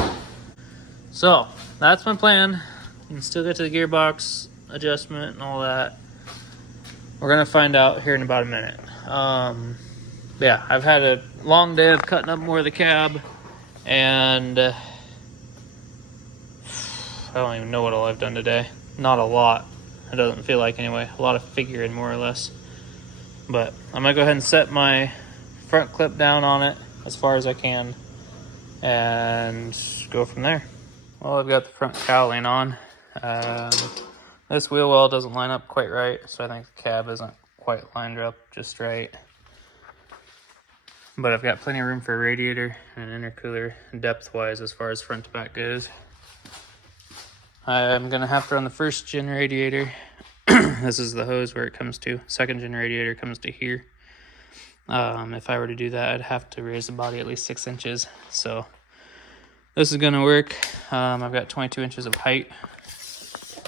So that's my plan. You can still get to the gearbox adjustment and all that. We're gonna find out here in about a minute. Yeah, I've had a long day of cutting up more of the cab, and I don't even know what all I've done today. Not a lot. It doesn't feel like, anyway. A lot of figuring, more or less. But I'm gonna go ahead and set my front clip down on it as far as I can and go from there. Well, I've got the front cowling on. This wheel well doesn't line up quite right, so I think the cab isn't quite lined up just right. But I've got plenty of room for a radiator and an intercooler depth-wise as far as front to back goes. I'm going to have to run the first gen radiator. This is the hose where it comes to. Second gen radiator comes to here. If I were to do that, I'd have to raise the body at least 6 inches. So this is gonna work. I've got 22 inches of height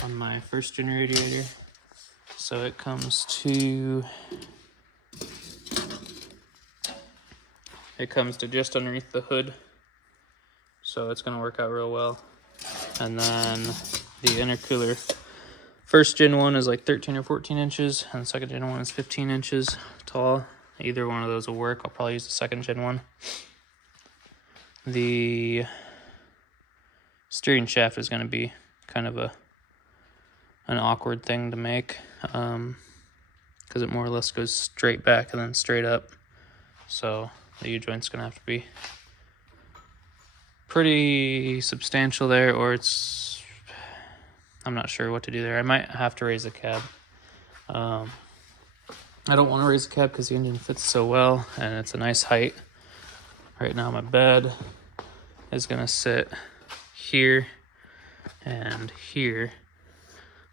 on my first gen radiator. So it comes to just underneath the hood. So it's gonna work out real well. And then the intercooler, first gen one is like 13 or 14 inches, and the second gen one is 15 inches tall. Either one of those will work. I'll probably use the second gen one. The steering shaft is going to be kind of an awkward thing to make, because it more or less goes straight back and then straight up. So the U-joint's going to have to be pretty substantial there, or I'm not sure what to do there. I might have to raise the cab. I don't want to raise the cab because the engine fits so well and it's a nice height. Right now my bed is going to sit here and here.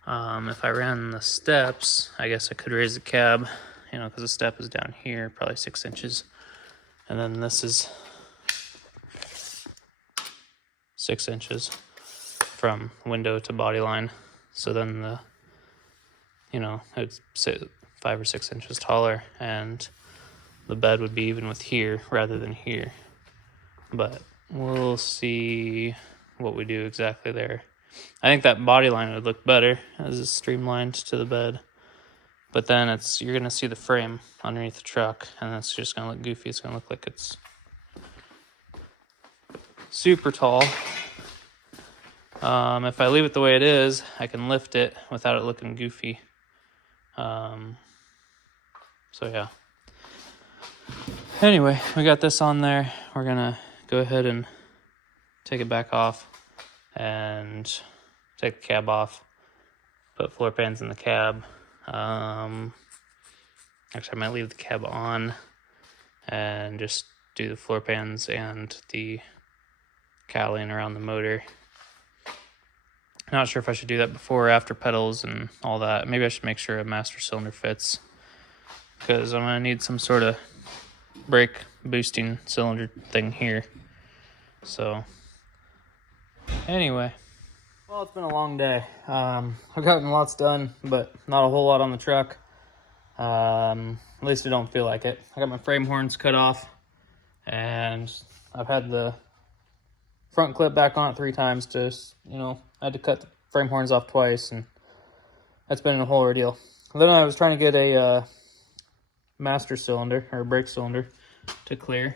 If I ran the steps, I guess I could raise the cab, because the step is down here, probably 6 inches. And then this is 6 inches from window to body line. So then it'd sit 5 or 6 inches taller, and the bed would be even with here rather than here. But we'll see what we do exactly there. I think that body line would look better as it's streamlined to the bed. But then you're going to see the frame underneath the truck, and it's just going to look goofy. It's going to look like it's super tall. If I leave it the way it is, I can lift it without it looking goofy. So yeah. Anyway, we got this on there. We're going to go ahead and take it back off and take the cab off, put floor pans in the cab. Actually, I might leave the cab on and just do the floor pans and the cowling around the motor. Not sure if I should do that before or after pedals and all that. Maybe I should make sure a master cylinder fits, because I'm going to need some sort of brake boosting cylinder thing here. So anyway, well, it's been a long day. I've gotten lots done, but not a whole lot on the truck. At least I don't feel like it. I got my frame horns cut off, and I've had the front clip back on it 3 times to, I had to cut the frame horns off twice, and that's been a whole ordeal. Then I was trying to get a master cylinder, or a brake cylinder, to clear.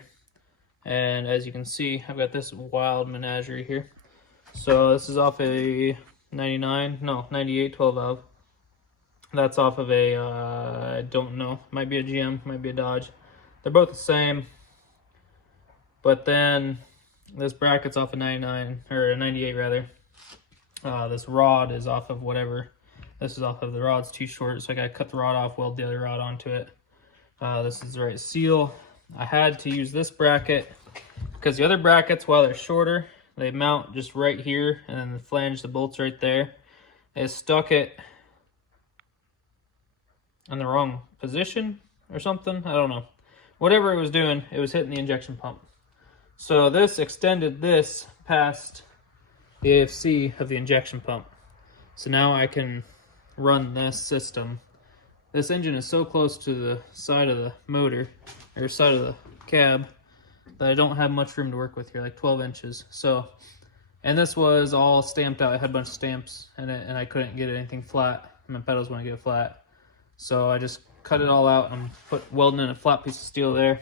And as you can see, I've got this wild menagerie here. So this is off a 98 12 valve. That's off of a, I don't know, might be a GM, might be a Dodge. They're both the same. But then this bracket's off a 99, or a 98 rather. This rod is off of whatever. This is off of the rod's too short, so I gotta cut the rod off, weld the other rod onto it. This is the right seal. I had to use this bracket because the other brackets, while they're shorter, they mount just right here, and then the flange, the bolt's right there. They stuck it in the wrong position or something. I don't know. Whatever it was doing, it was hitting the injection pump. So this extended this past the AFC of the injection pump. So now I can run this system. This engine is so close to the side of the motor, or side of the cab, that I don't have much room to work with here, like 12 inches. So, and this was all stamped out. I had a bunch of stamps in it, and I couldn't get anything flat. My pedals wouldn't get flat. So I just cut it all out and welding in a flat piece of steel there.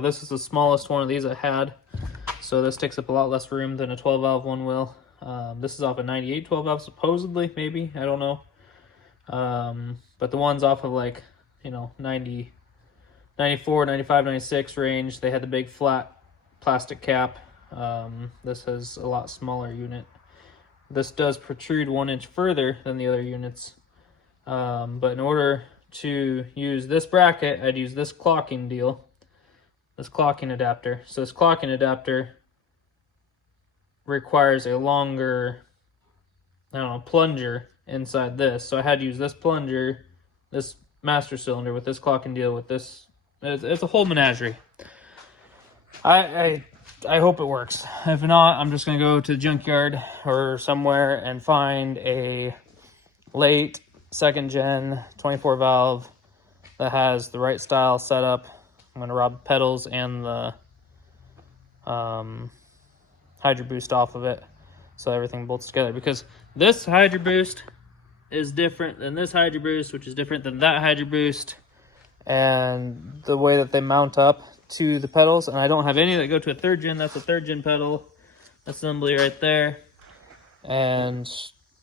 This is the smallest one of these I had. So this takes up a lot less room than a 12 valve one will. This is off a 98 12 valve, supposedly, maybe, I don't know. But the ones off of 90, 94, 95, 96 range, they had the big flat plastic cap. This has a lot smaller unit. This does protrude 1 inch further than the other units. But in order to use this bracket, I'd use this clocking deal, this clocking adapter. So this clocking adapter requires a longer, plunger inside this. So I had to use this plunger, this master cylinder with this clocking deal with this. It's a whole menagerie. I I hope it works. If not, I'm just gonna go to the junkyard or somewhere and find a late 2nd gen 24 valve that has the right style setup. I'm gonna rob the pedals and the Hydro Boost off of it so everything bolts together, because this Hydro Boost is different than this Hydro Boost, which is different than that Hydro Boost, and the way that they mount up to the pedals. And I don't have any that go to a 3rd gen. That's a 3rd gen pedal assembly right there, and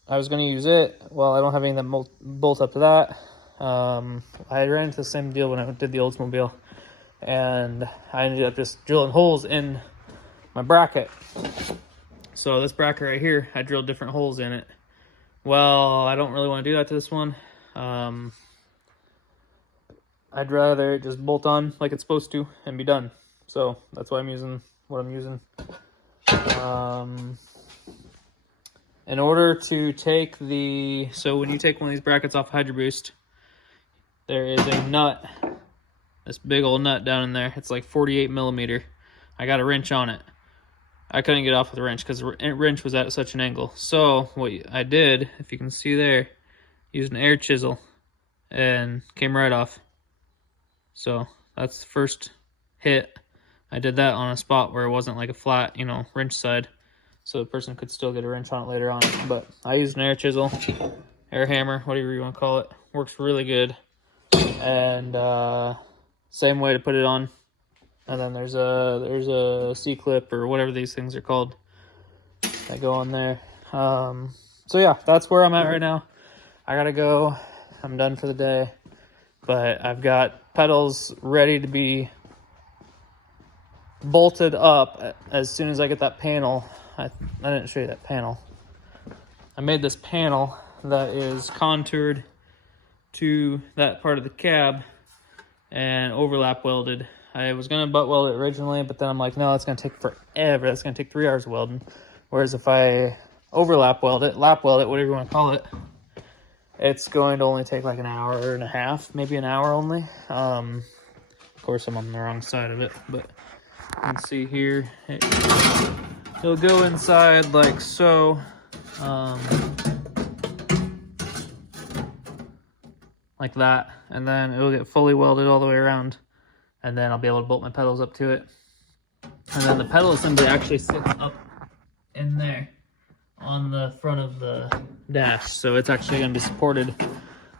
I was going to use it. Well, I don't have any that bolt up to that. I ran into the same deal when I did the Oldsmobile, and I ended up just drilling holes in my bracket. So this bracket right here, I drilled different holes in it. Well, I don't really want to do that to this one. I'd rather just bolt on like it's supposed to and be done. So that's why I'm using what I'm using. In order to take so when you take one of these brackets off Hydro Boost, there is a nut, this big old nut down in there. It's like 48 millimeter. I got a wrench on it. I couldn't get off with a wrench because the wrench was at such an angle. So what I did, if you can see there, used an air chisel and came right off. So that's the first hit. I did that on a spot where it wasn't like a flat, wrench side, so the person could still get a wrench on it later on. But I used an air chisel, air hammer, whatever you want to call it. Works really good. And same way to put it on. And then there's a C-clip or whatever these things are called that go on there. So yeah, that's where I'm at right now. I gotta go. I'm done for the day. But I've got pedals ready to be bolted up as soon as I get that panel. I didn't show you that panel. I made this panel that is contoured to that part of the cab and overlap welded. I was going to butt weld it originally, but then I'm like, no, it's going to take forever. That's going to take 3 hours of welding. Whereas if I overlap weld it, lap weld it, whatever you want to call it, it's going to only take like an hour and a half, maybe an hour only. Of course, I'm on the wrong side of it, but you can see here, it'll go inside like so. Like that, and then it'll get fully welded all the way around, and then I'll be able to bolt my pedals up to it. And then the pedal assembly actually sits up in there on the front of the dash, so it's actually going to be supported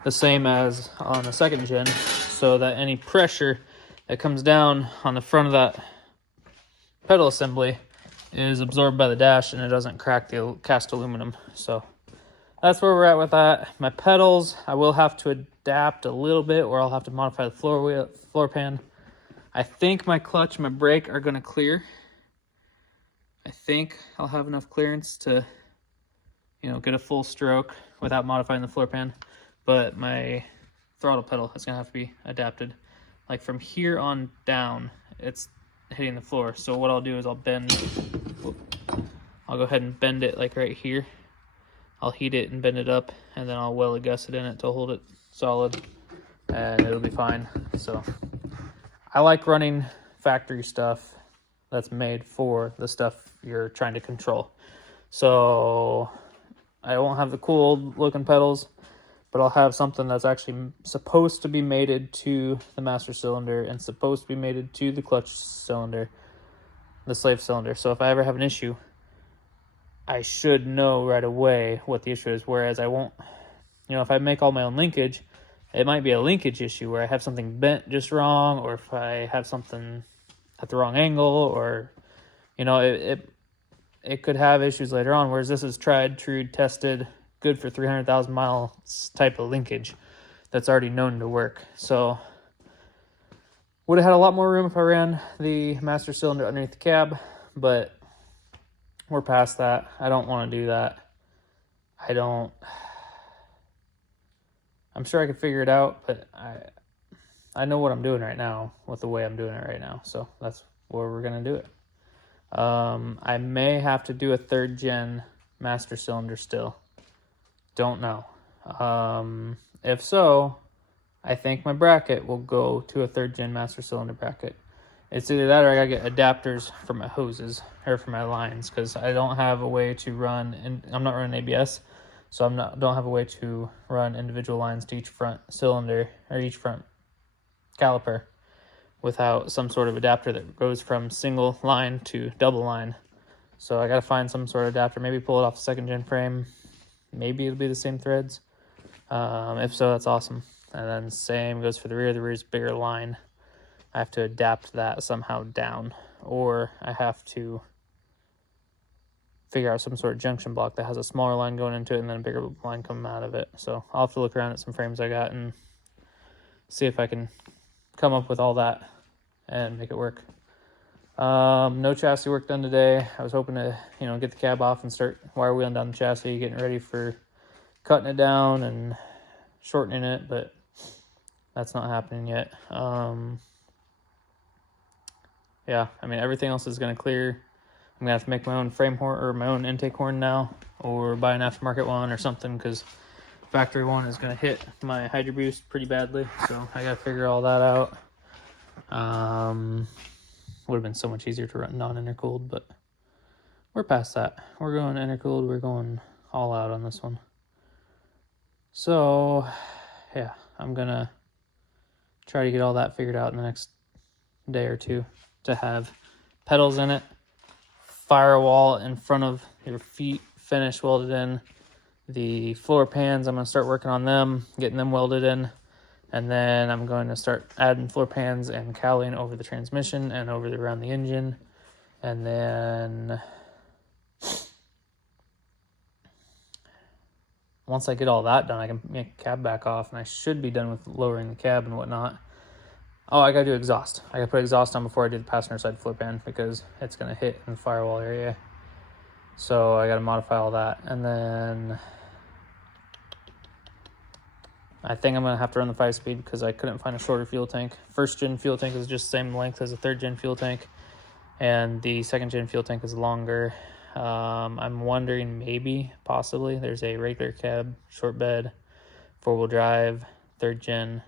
the same as on the 2nd gen, so that any pressure that comes down on the front of that pedal assembly is absorbed by the dash and it doesn't crack the cast aluminum. So that's where we're at with that. My pedals, I will have to adapt a little bit, or I'll have to modify the floor pan. I think my clutch and my brake are going to clear. I think I'll have enough clearance to, get a full stroke without modifying the floor pan. But my throttle pedal is going to have to be adapted. Like from here on down, it's hitting the floor. So what I'll do is I'll go ahead and bend it like right here. I'll heat it and bend it up, and then I'll weld a gusset in it to hold it solid, and it'll be fine. So I like running factory stuff that's made for the stuff you're trying to control. So I won't have the cool old looking pedals, but I'll have something that's actually supposed to be mated to the master cylinder and supposed to be mated to the clutch cylinder, the slave cylinder. So if I ever have an issue, I should know right away what the issue is, whereas I won't, if I make all my own linkage, it might be a linkage issue where I have something bent just wrong, or if I have something at the wrong angle, or, it could have issues later on, whereas this is tried, true, tested, good for 300,000 miles type of linkage that's already known to work. So would have had a lot more room if I ran the master cylinder underneath the cab, but we're past that. I don't want to do that. I'm sure I could figure it out, but I know what I'm doing right now with the way I'm doing it right now. So that's where we're going to do it. I may have to do a 3rd gen master cylinder still. Don't know. If so, I think my bracket will go to a 3rd gen master cylinder bracket. It's either that or I gotta get adapters for my hoses or for my lines, because I don't have a way to run, and I'm not running ABS, so don't have a way to run individual lines to each front cylinder or each front caliper without some sort of adapter that goes from single line to double line. So I gotta find some sort of adapter, maybe pull it off the second gen frame. Maybe it'll be the same threads. If so, that's awesome. And then same goes for the rear. The rear's bigger line. I have to adapt that somehow down, or I have to figure out some sort of junction block that has a smaller line going into it and then a bigger line coming out of it. So I'll have to look around at some frames I got and see if I can come up with all that and make it work. No chassis work done today. I was hoping to, get the cab off and start wire wheeling down the chassis, getting ready for cutting it down and shortening it, but that's not happening yet. Yeah, I mean, everything else is going to clear. I'm going to have to make my own frame horn or my own intake horn now, or buy an aftermarket one or something, because factory one is going to hit my Hydro Boost pretty badly, so I got to figure all that out. Would have been so much easier to run non-intercooled, but we're past that. We're going intercooled. We're going all out on this one. So, yeah, I'm going to try to get all that figured out in the next day or two, to have pedals in it, firewall in front of your feet, finish welded in. The floor pans, I'm going to start working on them, getting them welded in. And then I'm going to start adding floor pans and cowling over the transmission and around the engine. And then once I get all that done, I can make the cab back off, and I should be done with lowering the cab and whatnot. Oh, I gotta do exhaust. I gotta put exhaust on before I do the passenger side floor pan, because it's gonna hit in the firewall area. So I gotta modify all that. And then I think I'm gonna have to run the 5-speed because I couldn't find a shorter fuel tank. First gen fuel tank is just the same length as a third gen fuel tank, and the second gen fuel tank is longer. I'm wondering, maybe, possibly, there's a regular cab, short bed, 4-wheel drive, third gen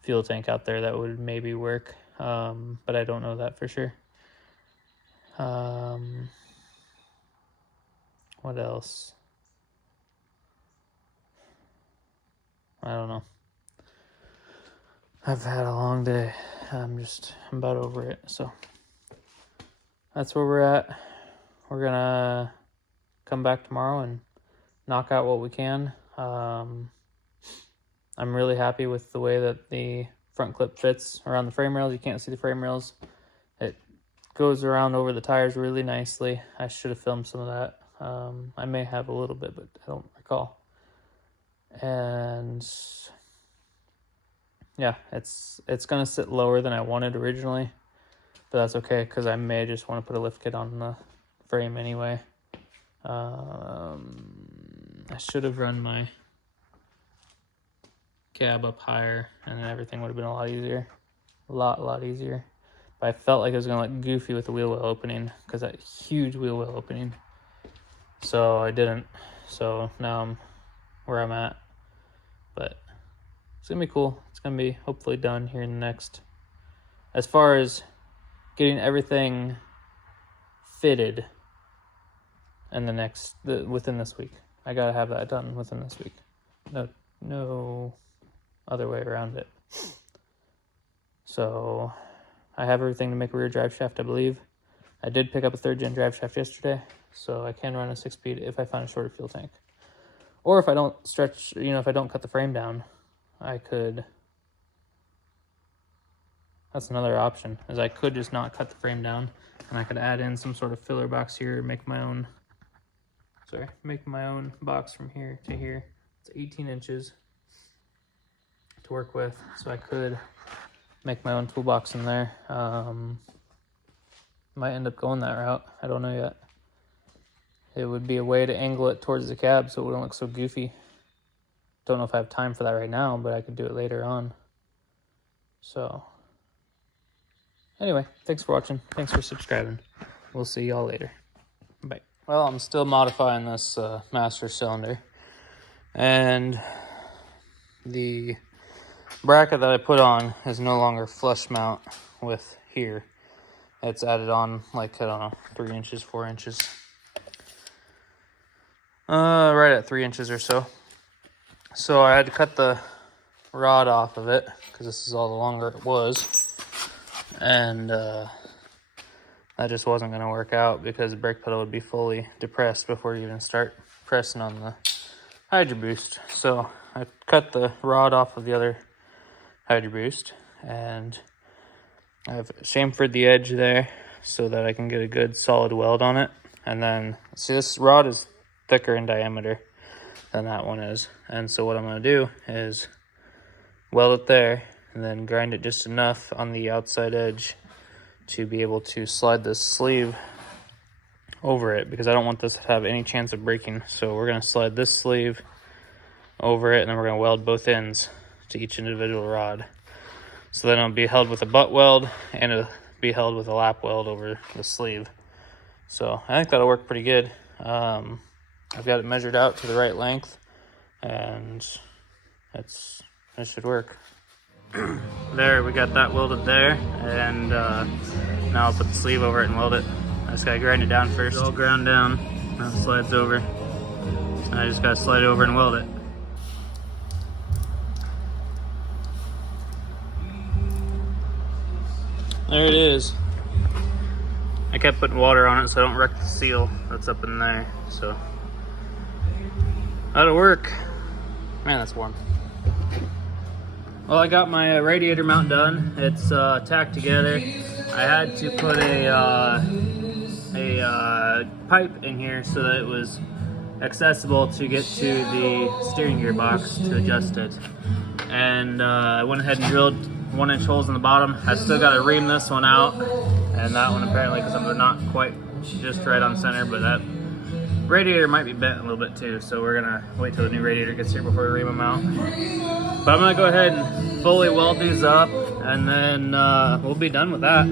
fuel tank out there that would maybe work, but I don't know that for sure. What else? I don't know. I've had a long day. I'm about over it. So that's where we're at. We're gonna come back tomorrow and knock out what we can. I'm really happy with the way that the front clip fits around the frame rails. You can't see the frame rails. It goes around over the tires really nicely. I should have filmed some of that. I may have a little bit, but I don't recall. And yeah, it's going to sit lower than I wanted originally, but that's okay, because I may just want to put a lift kit on the frame anyway. I should have run my cab up higher, and then everything would have been a lot easier. A lot easier. But I felt like it was going to look goofy with the wheel well opening, because that huge wheel well opening. So I didn't. So now I'm where I'm at. But it's going to be cool. It's going to be hopefully done here in the next... As far as getting everything fitted in within this week. I got to have that done within this week. No other way around it. So I have everything to make a rear drive shaft, I believe. I did pick up a third gen drive shaft yesterday, so I can run a 6-speed if I find a shorter fuel tank. Or if I don't if I don't cut the frame down, I could... That's another option, is I could just not cut the frame down, and I could add in some sort of filler box here, make my own box from here to here. It's 18 inches to work with, so I could make my own toolbox in there. Might end up going that route. I don't know yet. It would be a way to angle it towards the cab so it wouldn't look so goofy. Don't know if I have time for that right now, but I could do it later on. So anyway, thanks for watching. Thanks for subscribing. We'll see y'all later. Bye. Well, I'm still modifying this master cylinder, and the bracket that I put on is no longer flush mount with here. It's added on like, I don't know, 3 inches, 4 inches. Right at 3 inches or so. So I had to cut the rod off of it because this is all the longer it was. And that just wasn't going to work out because the brake pedal would be fully depressed before you even start pressing on the Hydro Boost. So I cut the rod off of the other Hydro Boost, and I've chamfered the edge there so that I can get a good solid weld on it. And then, see, this rod is thicker in diameter than that one is. And so what I'm going to do is weld it there and then grind it just enough on the outside edge to be able to slide this sleeve over it, because I don't want this to have any chance of breaking. So we're going to slide this sleeve over it, and then we're going to weld both ends to each individual rod. So then it'll be held with a butt weld, and it'll be held with a lap weld over the sleeve. So I think that'll work pretty good. I've got it measured out to the right length, and it should work. There, we got that welded there, and now I'll put the sleeve over it and weld it. I just gotta grind it down first. It's all ground down, now it slides over. And I just gotta slide it over and weld it. There it is. I kept putting water on it so I don't wreck the seal that's up in there. So that'll work. Man, that's warm. Well, I got my radiator mount done. It's tacked together. I had to put a pipe in here so that it was accessible to get to the steering gear box to adjust it. And I went ahead and drilled 1-inch holes in the bottom. I still got to ream this one out, and that one apparently, because I'm not quite just right on center, but that radiator might be bent a little bit too, so we're gonna wait till the new radiator gets here before we ream them out. But I'm gonna go ahead and fully weld these up, and then we'll be done with that.